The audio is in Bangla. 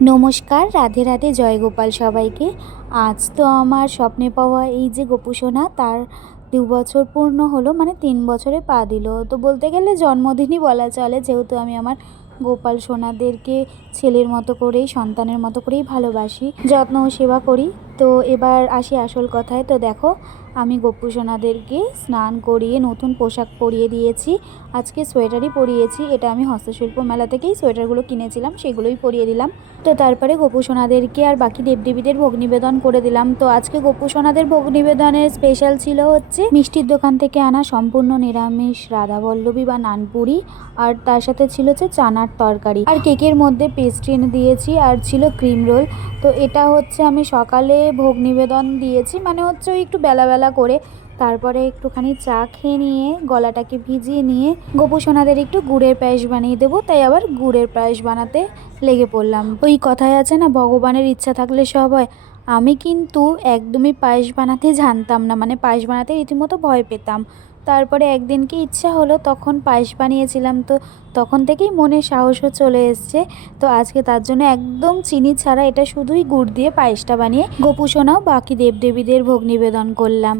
নমস্কার, রাধে রাধে, জয় গোপাল সবাইকে। আজ তো আমার স্বপ্নে পাওয়া এই যে গোপু সোনা, তার ২ বছর পূর্ণ হলো, মানে ৩ বছরে পা দিল। তো বলতে গেলে জন্মদিনই বলা চলে, যেহেতু আমি আমার গোপাল সোনাদেরকে ছেলের মতো করেই, সন্তানের মতো করেই ভালোবাসি, যত্ন ও সেবা করি। তো এবার আসি আসল কথায়। তো দেখো, আমি গোপু সোনাদেরকে স্নান করিয়ে নতুন পোশাক পরিয়ে দিয়েছি। আজকে সোয়েটারই পরিয়েছি, এটা আমি হস্তশিল্প মেলা থেকেই সোয়েটারগুলো কিনেছিলাম, সেগুলোই পরিয়ে দিলাম। তো তারপরে গোপু সোনাদেরকে আর বাকি দেবদেবীদের ভোগ নিবেদন করে দিলাম। তো আজকে গোপু সোনাদের ভোগ নিবেদনের স্পেশাল ছিল হচ্ছে মিষ্টির দোকান থেকে আনা সম্পূর্ণ নিরামিষ রাধাবল্লভী বা নানপুরি, আর তার সাথে ছিল হচ্ছে চানার তরকারি, আর কেকের মধ্যে পেস্ট্রি এনে দিয়েছি, আর ছিল ক্রিম রোল। তো এটা হচ্ছে আমি সকালে ভোগ নিবেদন দিয়েছি, মানে হচ্ছে ওই একটু বেলা করে। তারপরে একটুখানি চা খেয়ে নিয়ে, গলাটাকে ভিজিয়ে নিয়ে, গোপু সোনাদের একটু গুড়ের পায়েস বানিয়ে দেবো, তাই আবার গুড়ের পায়েস বানাতে লেগে পড়লাম। ওই কথায় আছে না, ভগবানের ইচ্ছা থাকলে সব হয়। আমি কিন্তু একদমই পায়েস বানাতে জানতাম না, মানে পায়েস বানাতে রীতিমতো ভয় পেতাম। তারপরে একদিন কি ইচ্ছা হলো, তখন পায়েস বানিয়েছিলাম। তো তখন থেকেই মনে সাহসও চলে এসছে। তো আজকে তার জন্য একদম চিনি ছাড়া, এটা শুধুই গুড় দিয়ে পায়েসটা বানিয়ে গোপু সোনা বাকি দেবদেবীদের ভোগ নিবেদন করলাম।